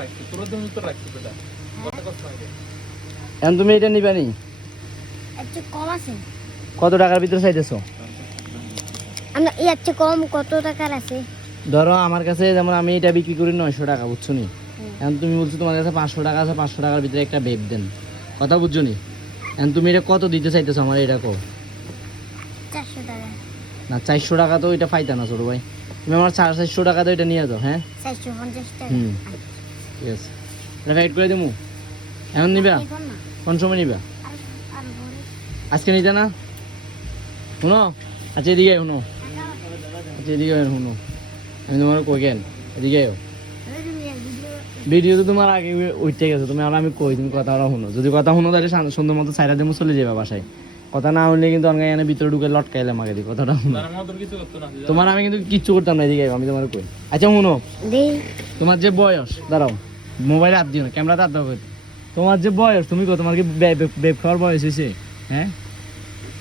রাখছি, তোর জন্য তো রাখছি বেটা। কথা কষ্ট লাগে। এখন তুমি এটা নিবা নি? একটু কম আছে। কত টাকার ভিতরে চাইতেছো? আমরা একটু কম কত টাকার আছে? ধরো আমার কাছে যেমন আমি এটা বিক্রি করি 900 টাকা, বুঝছো নি? এখন তুমি বলছো তোমার কাছে 500 টাকা আছে, 500 টাকার ভিতরে একটা বেপ দেন, কথা বুঝছো নি? এখন তুমি এটা কত দিতে চাইতেছো আমার এটা কো? 400 টাকা। না 400 টাকা তো এটা পাইতা না ছোট ভাই, তুমি আমার 450 টাকা তো এটা নিয়ে যাও। হ্যাঁ 450 টাকা। হুম ঠিক আছে, এটা ফ্যাক্ট করে দেবো। এখন নিবা? এখন না। কোন সময় নিবা? আর পরে আজকে নিতে না? শুনো, আচ্ছা এদিকে আয়, শুনো, আচ্ছা এদিকে আয়, শুনো, আমি তোমার কই গেল, এদিকে আয়। ভিডিও তো তোমার আগে উঠতে গেছে, তুমি আর আমি কই, তুমি কথা শুনো, যদি কথা শুনো তাহলে সুন্দর মতো সাইডা দিয়ে চলে যাবে বাসায়। কথা না হলে কিন্তু অনেক এনে ভিতরে ঢুকে লটকাইলাম আগে দিয়ে, কথাটা শুনো। তার মতো কিছু করতে না। তোমার আমি কিন্তু কিচ্ছু করতাম না, এদিকে আয়, আমি তোমার কই। আচ্ছা শুনো, দেই। তোমার যে বয়স, দাঁড়াও মোবাইলে হাত দিও না, ক্যামেরাতে হাত দাও। তোমার যে বয়স, তুমি কো তোমার কি বেপ খাওয়ার বয়স হয়েছে? হ্যাঁ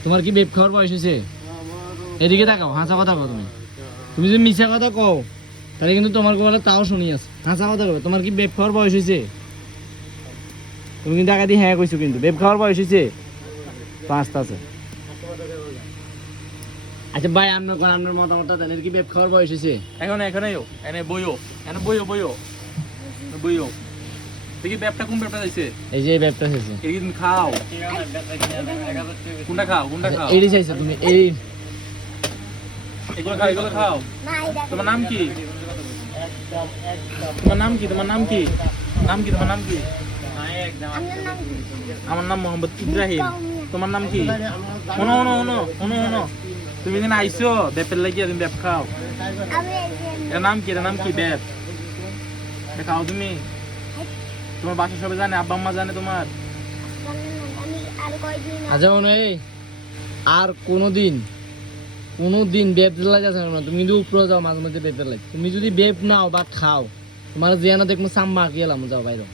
তোমার কি বেপ খাওয়ার বয়স হয়েছে? এদিকে তাকাও, হাসা কথা কও তুমি। তুমি যদি মিছা কথা কও তাহলে কিন্তু তোমার বলে তাও শুনি আছে, হাসা কথা কও। তোমার কি বেপ খাওয়ার বয়স হয়েছে? তুমি কিন্তু আগে দিয়ে হ্যাঁ কইছো, কিন্তু বেপ খাওয়ার বয়স হয়েছে? পাঁচটা আছে। আচ্ছা ভাই আপনার মতামতটা দেন, এর কি বেপ খাওয়ার বয়স হয়েছে? এখন এখানেও এনে বইও, এনে বইও দেখি ব্যাপটা কোন ব্যাপটা দিছে। এই যে বেপটা হয়েছে, এই তুমি খাও, কোনটা খাও, এইটি চাইছো তুমি? এই এগুলো খাও। না এটা তোমার নাম কি? তোমার নাম কি? তোমার নাম কি? তোমার নাম কি? আপনার নাম কি? আমার নাম মোহাম্মদ ইব্রাহিম। তোমার নাম কি? শোনো, তুমি এখানে আইসো ব্যাপের লাগিয়ে, তুমি ব্যাপ খাও। আমি এর নাম কি? ব্যাপ খাও তুমি। তোমার বাসা সবাই জানে, আব্বা আম্মা জানে তোমার? আমি আর কয়দিন আচ্ছা মনে হয় আর কোনোদিন বেপ দিলা যাচ্ছে না, তুমি কিন্তু উপরে যাও মাঝে মধ্যে বেপের লাগে। তুমি যদি বেপ নাও বা খাও, তোমার জিয়ানা দেখবো সাম্মা গেলাম, যাও বাইরে।